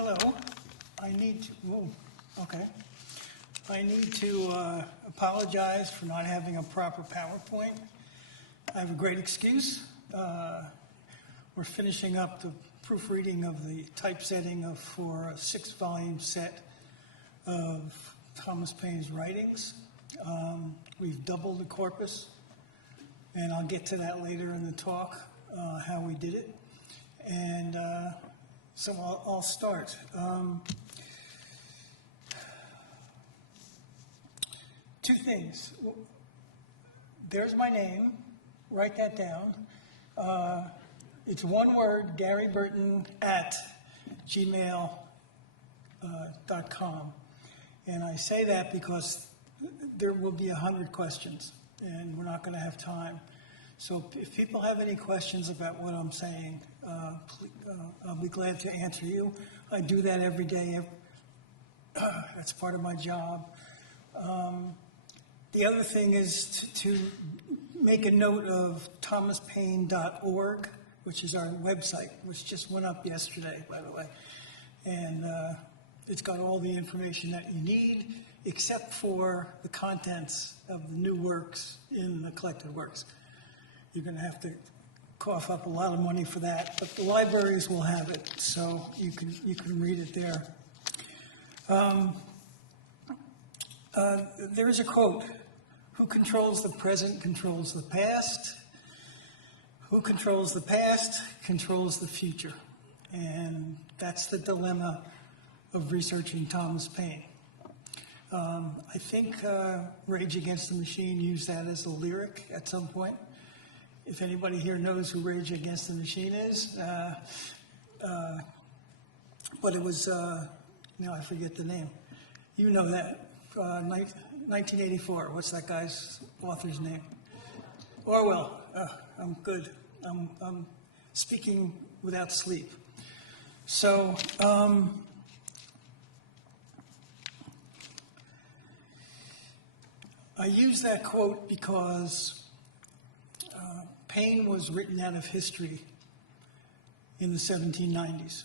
Hello. I need to, whoa, okay. I need to apologize for not having a proper PowerPoint. I have a great excuse. We're finishing up the proofreading of the typesetting for a 6-volume set of Thomas Paine's writings. We've doubled the corpus, and I'll get to that later in the talk, how we did it. And so I'll start. Two things. There's my name. Write that down. It's one word, Gary Berton @gmail.com. And I say that because there will be 100 questions, and we're not going to have time. So if people have any questions about what I'm saying, I'll be glad to answer you. I do that every day. That's part of my job. The other thing is to make a note of thomaspaine.org, which is our website, which just went up yesterday, by the way. And it's got all the information that you need, except for the contents of the new works in the collected works. You're going to have to cough up a lot of money for that, but the libraries will have it, so you can read it there. There is a quote: "Who controls the present controls the past. Who controls the past controls the future." And that's the dilemma of researching Thomas Paine. I think Rage Against the Machine used that as a lyric at some point. If anybody here knows who Rage Against the Machine is, but it was, now I forget the name. You know that, 1984, what's that guy's author's name? Orwell. I'm good. I'm speaking without sleep. So, I use that quote because Paine was written out of history in the 1790s.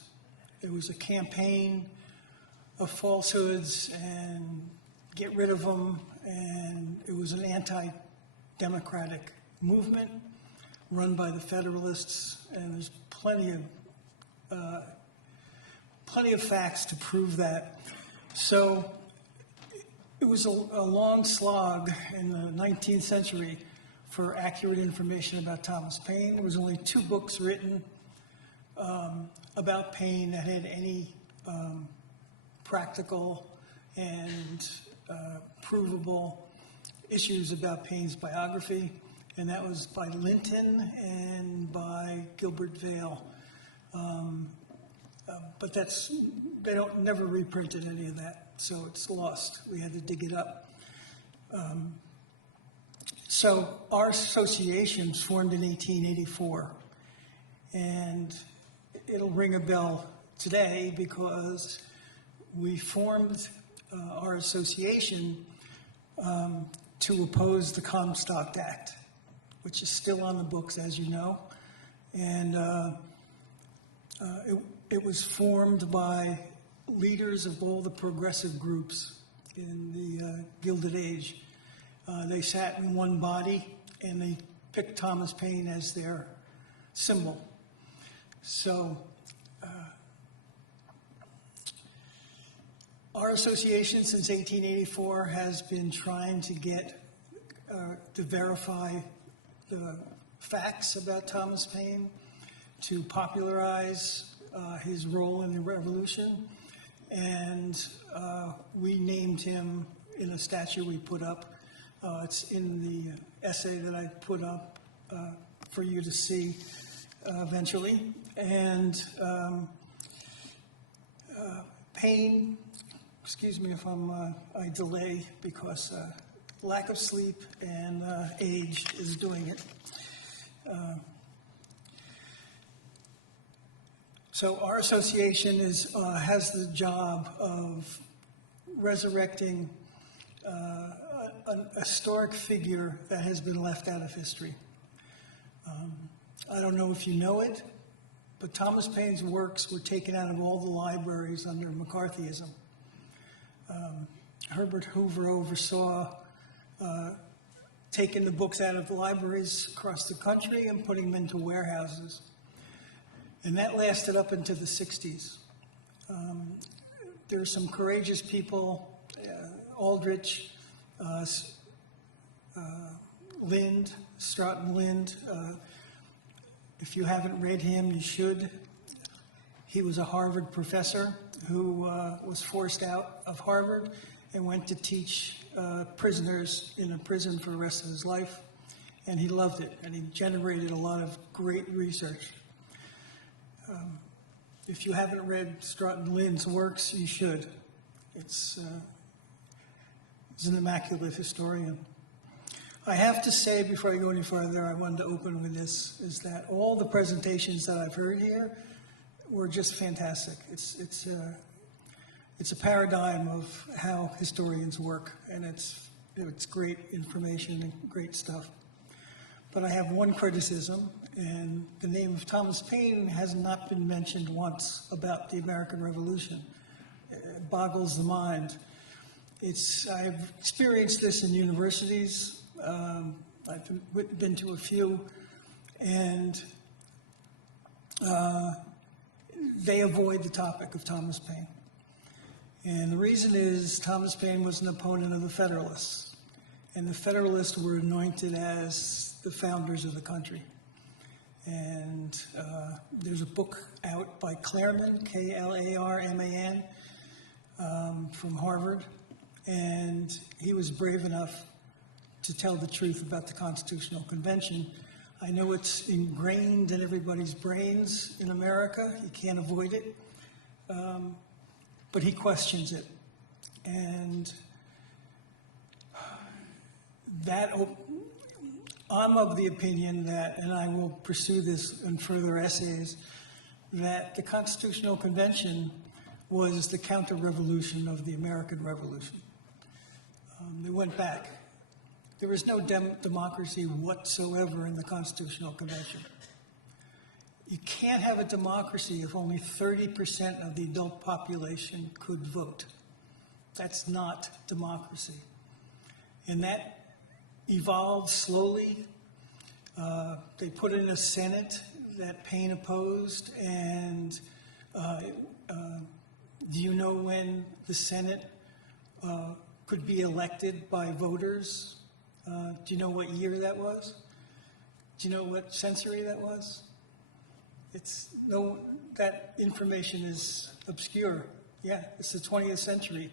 It was a campaign of falsehoods and get rid of them, and it was an anti-democratic movement run by the Federalists, and there's plenty of facts to prove that. So it was a long slog in the 19th century for accurate information about Thomas Paine. There was only 2 books written about Paine that had any practical and provable issues about Paine's biography, and that was by Linton and by Gilbert Vale. But they never reprinted any of that, so it's lost. We had to dig it up. So our association was formed in 1884, and it'll ring a bell today because we formed our association to oppose the Comstock Act, which is still on the books, as you know. And it was formed by leaders of all the progressive groups in the Gilded Age. They sat in one body, and they picked Thomas Paine as their symbol. So our association since 1884 has been trying to get to verify the facts about Thomas Paine, to popularize his role in the revolution, and we named him in a statue we put up. It's in the essay that I put up for you to see eventually. And Paine, excuse me if I delay because lack of sleep and age is doing it. So our association has the job of resurrecting an historic figure that has been left out of history. I don't know if you know it, but Thomas Paine's works were taken out of all the libraries under McCarthyism. Herbert Hoover oversaw taking the books out of the libraries across the country and putting them into warehouses. And that lasted up into the 60s. There are some courageous people, Aldrich, Lind, Stratton Lind. If you haven't read him, you should. He was a Harvard professor who was forced out of Harvard and went to teach prisoners in a prison for the rest of his life. And he loved it, and he generated a lot of great research. If you haven't read Stratton Lind's works, you should. He's an immaculate historian. I have to say, before I go any further, I wanted to open with this, is that all the presentations that I've heard here were just fantastic. It's a paradigm of how historians work, and it's great information and great stuff. But I have one criticism, and the name of Thomas Paine has not been mentioned once about the American Revolution. It boggles the mind. I've experienced this in universities. I've been to a few, and they avoid the topic of Thomas Paine. And the reason is Thomas Paine was an opponent of the Federalists, and the Federalists were anointed as the founders of the country. And there's a book out by Clarman, K-L-A-R-M-A-N, from Harvard, and he was brave enough to tell the truth about the Constitutional Convention. I know it's ingrained in everybody's brains in America. You can't avoid it. But he questions it. And I'm of the opinion that, and I will pursue this in further essays, that the Constitutional Convention was the counter-revolution of the American Revolution. They went back. There was no democracy whatsoever in the Constitutional Convention. You can't have a democracy if only 30% of the adult population could vote. That's not democracy. And that evolved slowly. They put in a Senate that Paine opposed, and do you know when the Senate could be elected by voters? Do you know what year that was? Do you know what century that was? That information is obscure. Yeah, it's the 20th century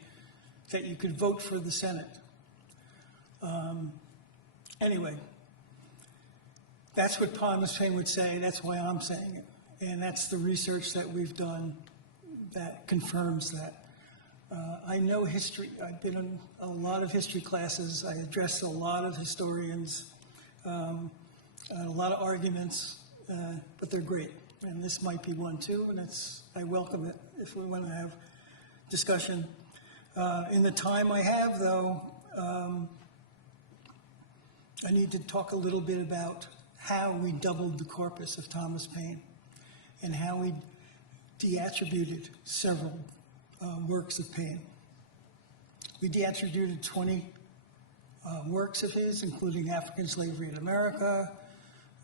that you could vote for the Senate. Anyway, that's what Thomas Paine would say. That's why I'm saying it. And that's the research that we've done that confirms that. I know history. I've been in a lot of history classes. I addressed a lot of historians, a lot of arguments, but they're great. And this might be one too, and I welcome it if we want to have discussion. In the time I have, though, I need to talk a little bit about how we doubled the corpus of Thomas Paine and how we deattributed several works of Paine. We deattributed 20 works of his, including African Slavery in America,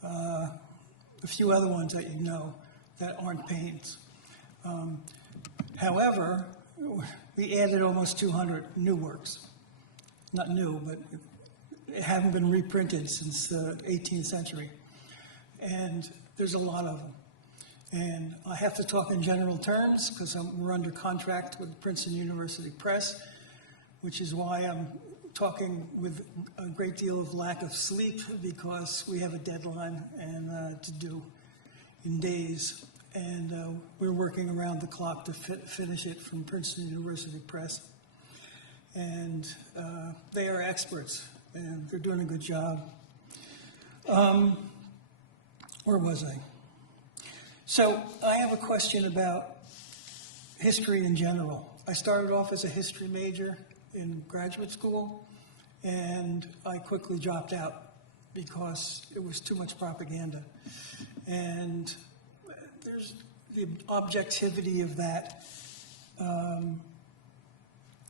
a few other ones that you know that aren't Paine's. However, we added almost 200 new works. Not new, but it haven't been reprinted since the 18th century. And there's a lot of them. And I have to talk in general terms because we're under contract with Princeton University Press, which is why I'm talking with a great deal of lack of sleep because we have a deadline and to do in days. And we're working around the clock to finish it from Princeton University Press. And they are experts, and they're doing a good job. Where was I? So I have a question about history in general. I started off as a history major in graduate school, and I quickly dropped out because it was too much propaganda. And there's the objectivity of that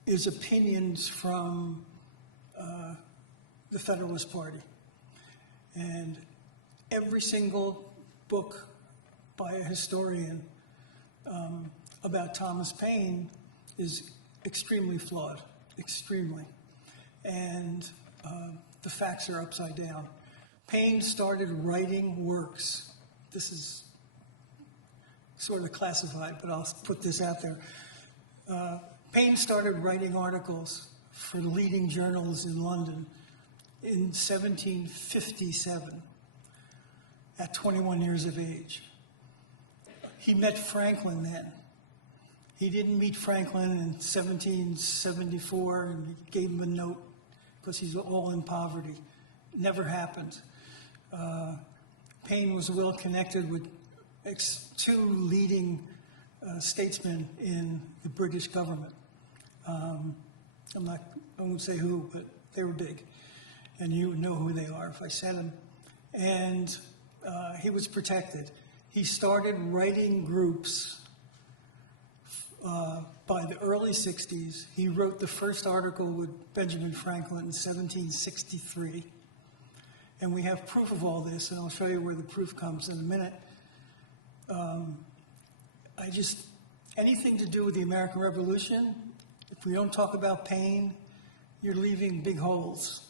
is opinions from the Federalist Party. And every single book by a historian about Thomas Paine is extremely flawed, extremely. And the facts are upside down. Paine started writing works. This is sort of classified, but I'll put this out there. Paine started writing articles for leading journals in London in 1757 at 21 years of age. He met Franklin then. He didn't meet Franklin in 1774 and gave him a note because he's all in poverty. Never happened. Paine was well connected with two leading statesmen in the British government. I won't say who, but they were big. And you would know who they are if I said them. And he was protected. He started writing groups by the early 60s. He wrote the first article with Benjamin Franklin in 1763. And we have proof of all this, and I'll show you where the proof comes in a minute. Anything to do with the American Revolution, if we don't talk about Paine, you're leaving big holes.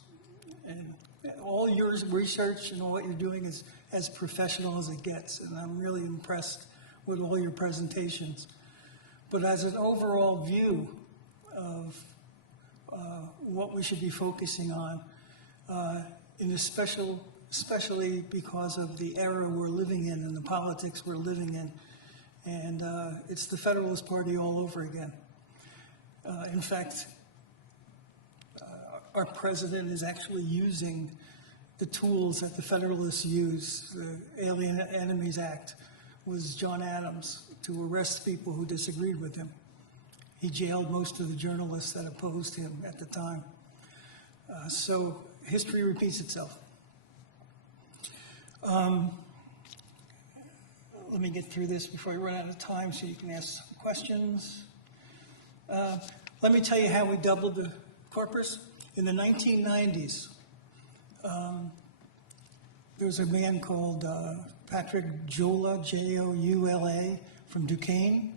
And all your research and all what you're doing is as professional as it gets, and I'm really impressed with all your presentations. But as an overall view of what we should be focusing on, especially because of the era we're living in and the politics we're living in, and it's the Federalist Party all over again. In fact, our president is actually using the tools that the Federalists use. The Alien Enemies Act was John Adams to arrest people who disagreed with him. He jailed most of the journalists that opposed him at the time. So history repeats itself. Let me get through this before I run out of time so you can ask questions. Let me tell you how we doubled the corpus. In the 1990s, there was a man called Patrick Joula, Joula, from Duquesne,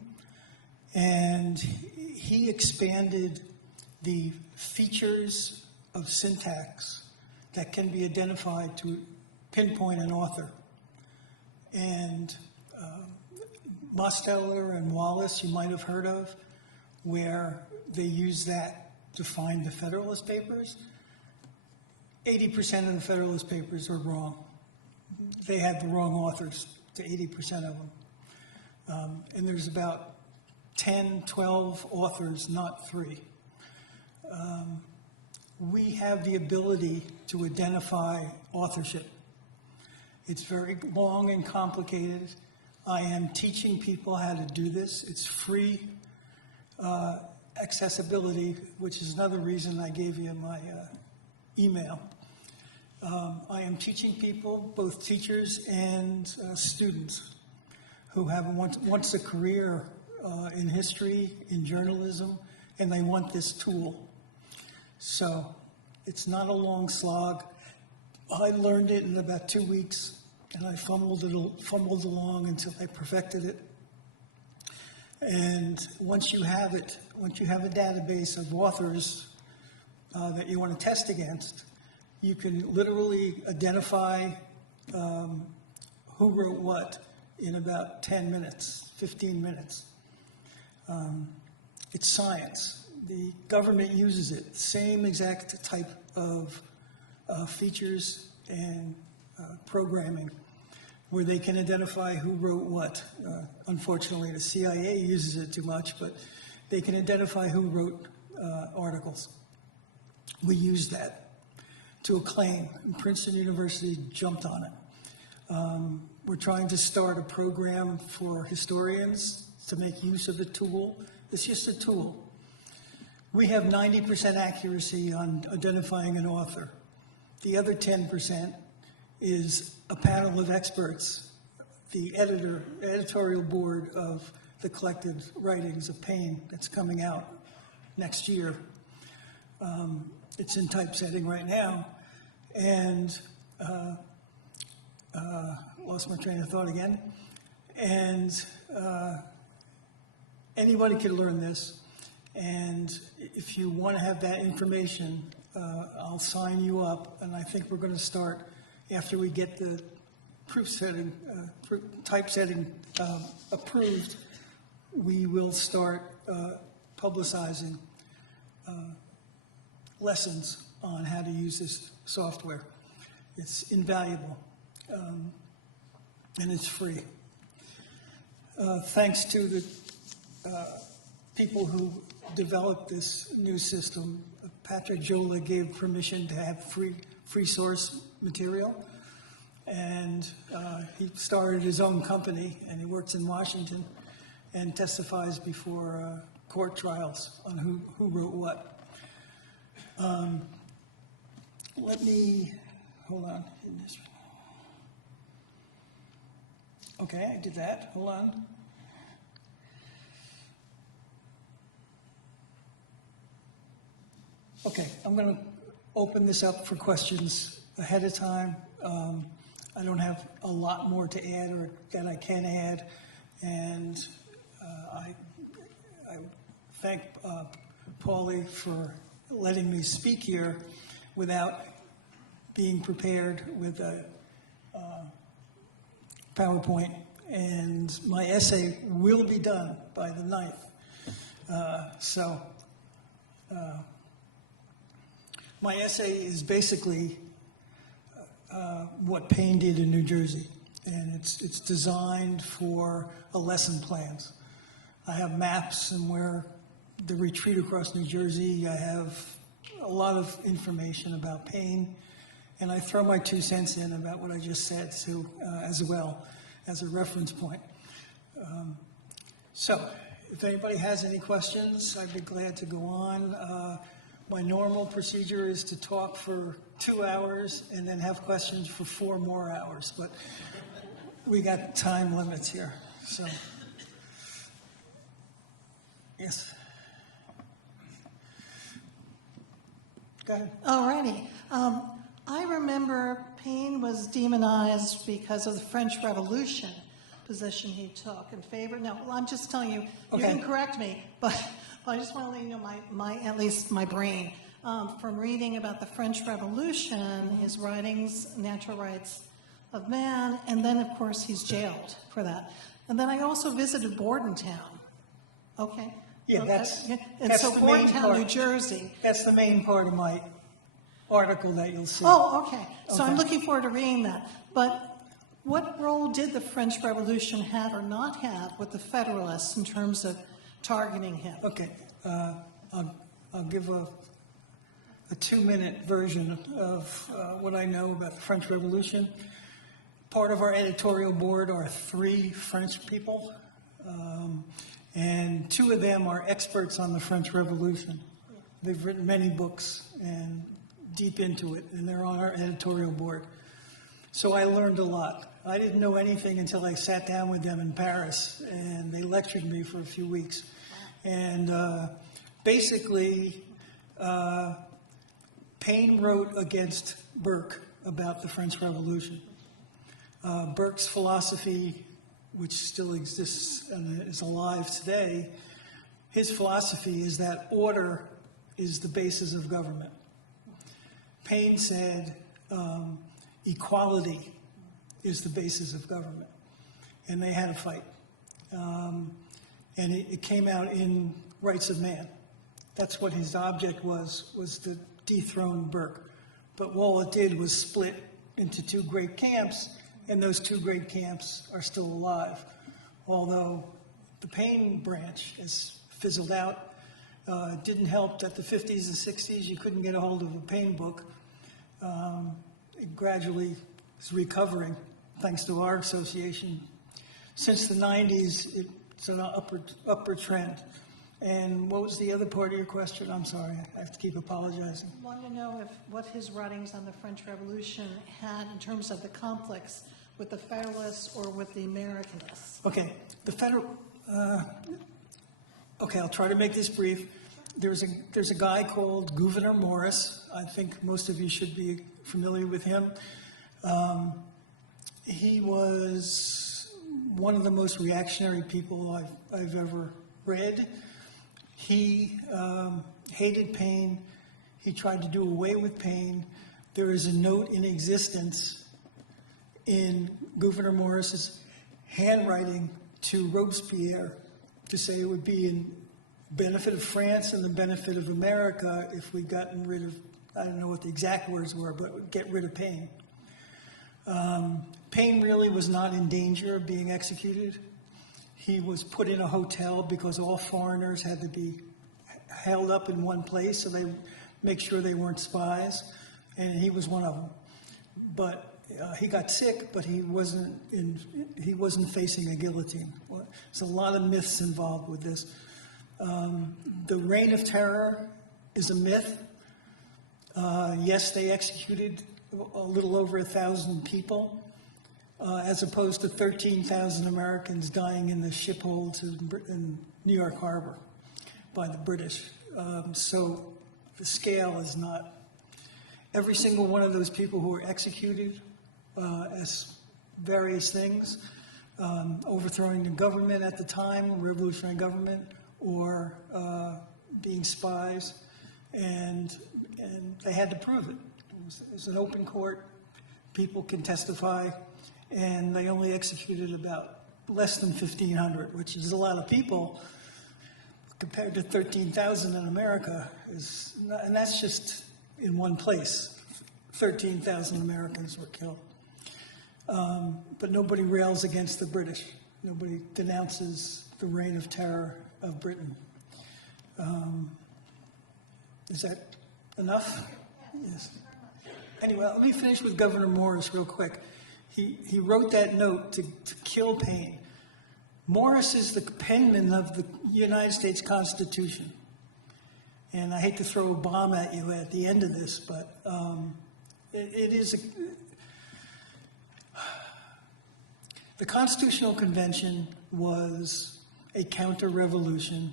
and he expanded the features of syntax that can be identified to pinpoint an author. And Mosteller and Wallace, you might have heard of, where they use that to find the Federalist Papers. 80% of the Federalist Papers were wrong. They had the wrong authors to 80% of them. And there's about 10, 12 authors, not 3. We have the ability to identify authorship. It's very long and complicated. I am teaching people how to do this. It's free accessibility, which is another reason I gave you my email. I am teaching people, both teachers and students, who have wants a career in history, in journalism, and they want this tool. So it's not a long slog. I learned it in about 2 weeks, and I fumbled along until I perfected it. And once you have it, once you have a database of authors that you want to test against, you can literally identify who wrote what in about 10 minutes, 15 minutes. It's science. The government uses it, same exact type of features and programming, where they can identify who wrote what. Unfortunately, the CIA uses it too much, but they can identify who wrote articles. We use that to acclaim, and Princeton University jumped on it. We're trying to start a program for historians to make use of the tool. It's just a tool. We have 90% accuracy on identifying an author. The other 10% is a panel of experts the editorial board of the collected writings of Paine that's coming out next year. It's in typesetting right now, and lost my train of thought again. And anybody can learn this, and if you want to have that information, I'll sign you up, and I think we're going to start after we get the typesetting approved. We will start publicizing lessons on how to use this software. It's invaluable, and it's free. Thanks to the people who developed this new system, Patrick Jola gave permission to have free source material, and he started his own company, and he works in Washington and testifies before court trials on who wrote what. Let me, hold on. Okay, I did that. Hold on. Okay, I'm going to open this up for questions ahead of time. I don't have a lot more to add, or that I can add, and I thank Paulie for letting me speak here without being prepared with a PowerPoint, and my essay will be done by the 9th. My essay is basically what Paine did in New Jersey, and it's designed for a lesson plans. I have maps and where the retreat across New Jersey. I have a lot of information about Paine, and I throw my 2 cents in about what I just said, so as well as a reference point. So, if anybody has any questions, I'd be glad to go on. My normal procedure is to talk for 2 hours and then have questions for 4 more hours, but we got time limits here, so. Yes. Go ahead. All righty. I remember Paine was demonized because of the French Revolution position he took in favor. No, I'm just telling you, you can correct me, but I just want to let you know my at least my brain. From reading about the French Revolution, his writings, Natural Rights of Man, and then, of course, he's jailed for that. And then I also visited Bordentown. Okay? Yeah, that's so Bordentown, New Jersey. That's the main part of my article that you'll see. Oh, okay. So I'm looking forward to reading that. But what role did the French Revolution have or not have with the Federalists in terms of targeting him? Okay. I'll give a 2-minute version of what I know about the French Revolution. Part of our editorial board are 3 French people, and 2 of them are experts on the French Revolution. They've written many books and deep into it, and they're on our editorial board. So I learned a lot. I didn't know anything until I sat down with them in Paris, and they lectured me for a few weeks. And basically, Paine wrote against Burke about the French Revolution. Burke's philosophy, which still exists and is alive today, his philosophy is that order is the basis of government. Paine said equality is the basis of government, and they had a fight. And it came out in Rights of Man. That's what his object was to dethrone Burke. But all it did was split into 2 great camps, and those 2 great camps are still alive. Although the Paine branch is fizzled out. It didn't help that the 50s and 60s you couldn't get a hold of a Paine book. It gradually is recovering thanks to our association. Since the 90s, it's an upward trend. And what was the other part of your question? I'm sorry, I have to keep apologizing. I want to know what his writings on the French Revolution had in terms of the conflicts with the Federalists or with the Americanists? Okay, the federal, okay, I'll try to make this brief. There's a guy called Gouverneur Morris. I think most of you should be familiar with him. He was one of the most reactionary people I've ever read. He hated Paine. He tried to do away with Paine. There is a note in existence in Gouverneur Morris's handwriting to Robespierre to say it would be in benefit of France and the benefit of America if we'd gotten rid of, I don't know what the exact words were, but get rid of Paine. Paine really was not in danger of being executed. He was put in a hotel because all foreigners had to be held up in one place so they make sure they weren't spies, and he was one of them. But he got sick, but he wasn't facing a guillotine. There's a lot of myths involved with this. The Reign of Terror is a myth. Yes, they executed a little over 1,000 people, as opposed to 13,000 Americans dying in the ship holds in New York Harbor by the British. So the scale is not. Every single one of those people who were executed as various things, overthrowing the government at the time, revolutionary government, or being spies, and they had to prove it. It was an open court. People can testify, and they only executed about less than 1,500, which is a lot of people compared to 13,000 in America. And that's just in one place. 13,000 Americans were killed. But nobody rails against the British. Nobody denounces the reign of terror of Britain. Is that enough? Yes. Anyway, let me finish with Gouverneur Morris real quick. He wrote that note to kill Paine. Morris is the penman of the United States Constitution. And I hate to throw a bomb at you at the end of this, but it is the Constitutional Convention was a counter-revolution.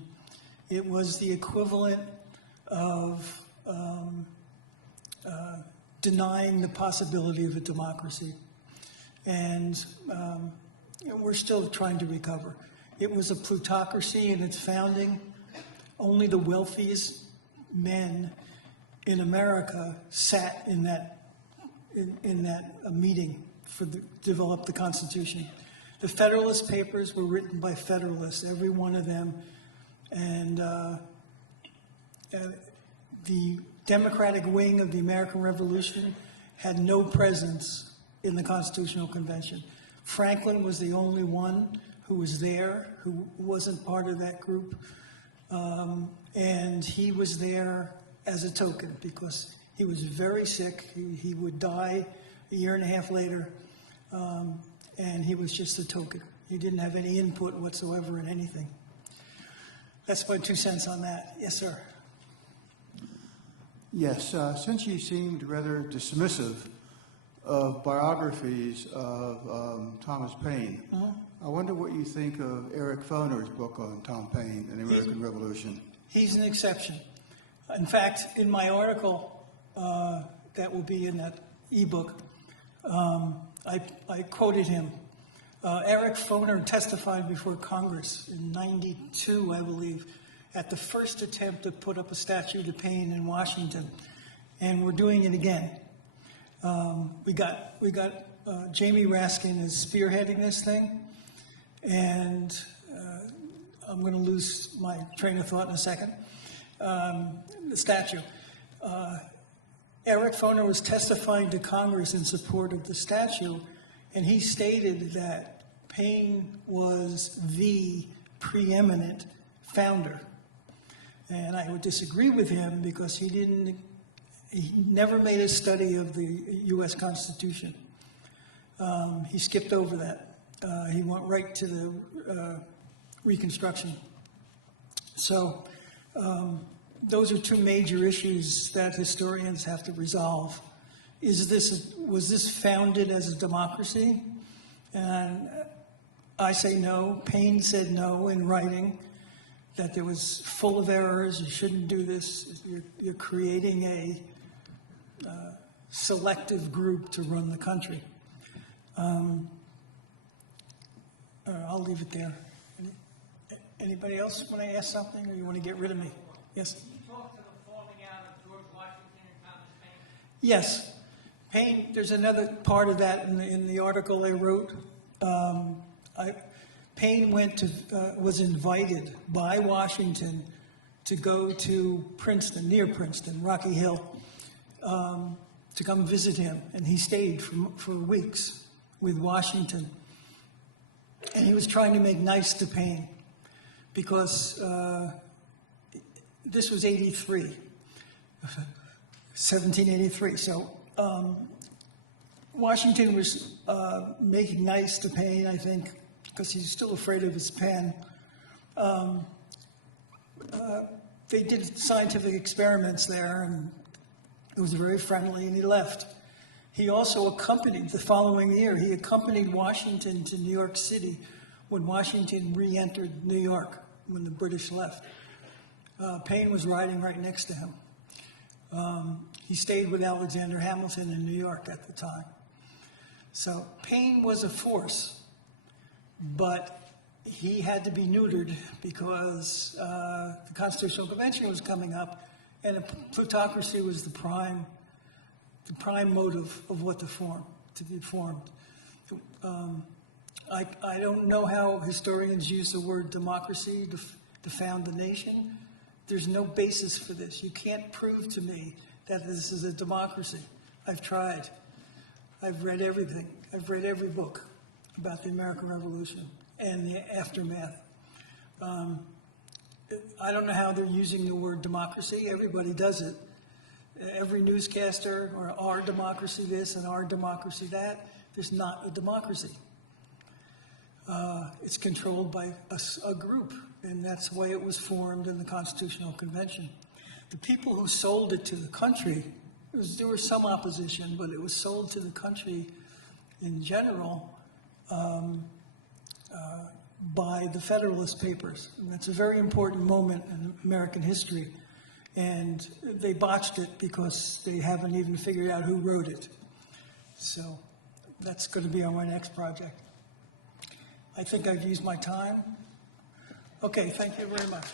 It was the equivalent of denying the possibility of a democracy. And we're still trying to recover. It was a plutocracy in its founding. Only the wealthiest men in America sat in that meeting to develop the Constitution. The Federalist Papers were written by Federalists, every one of them, and the Democratic wing of the American Revolution had no presence in the Constitutional Convention. Franklin was the only one who was there, who wasn't part of that group, and he was there as a token because he was very sick. He would die a year and a half later, and he was just a token. He didn't have any input whatsoever in anything. That's my 2 cents on that. Yes, sir. Yes, since you seemed rather dismissive of biographies of Thomas Paine, I wonder what you think of Eric Foner's book on Tom Paine and the American Revolution. He's an exception. In fact, in my article that will be in that ebook, I quoted him. Eric Foner testified before Congress in '92, I believe, at the first attempt to put up a statue to Paine in Washington, and we're doing it again. We got Jamie Raskin is spearheading this thing, and I'm going to lose my train of thought in a second. The statue. Eric Foner was testifying to Congress in support of the statue, and he stated that Paine was the preeminent founder. And I would disagree with him because he never made a study of the U.S. Constitution. He skipped over that. He went right to the Reconstruction. So those are two major issues that historians have to resolve. Was this founded as a democracy? And I say no. Paine said no in writing, that there was full of errors. You shouldn't do this. You're creating a selective group to run the country. I'll leave it there. Anybody else want to ask something, or you want to get rid of me? Yes? Can you talk to the falling out of George Washington and Thomas Paine? Yes. Paine, there's another part of that in the article I wrote. Paine was invited by Washington to go to Princeton, near Princeton, Rocky Hill, to come visit him. And he stayed for weeks with Washington. And he was trying to make nice to Paine because this was 1783. So Washington was making nice to Paine, I think, because he's still afraid of his pen. They did scientific experiments there, and it was very friendly, and he left. He also accompanied, the following year, he accompanied Washington to New York City when Washington re-entered New York, when the British left. Paine was riding right next to him. He stayed with Alexander Hamilton in New York at the time. So Paine was a force, but he had to be neutered because the Constitutional Convention was coming up, and plutocracy was the prime motive of what to be formed. I don't know how historians use the word democracy to found the nation. There's no basis for this. You can't prove to me that this is a democracy. I've tried. I've read everything. I've read every book about the American Revolution and the aftermath. I don't know how they're using the word democracy. Everybody does it. Every newscaster, or our democracy this and our democracy that. There's not a democracy. It's controlled by a group, and that's the way it was formed in the Constitutional Convention. The people who sold it to the country, there was some opposition, but it was sold to the country in general by the Federalist Papers. And that's a very important moment in American history. And they botched it because they haven't even figured out who wrote it. So that's going to be on my next project. I think I've used my time. Okay, thank you very much.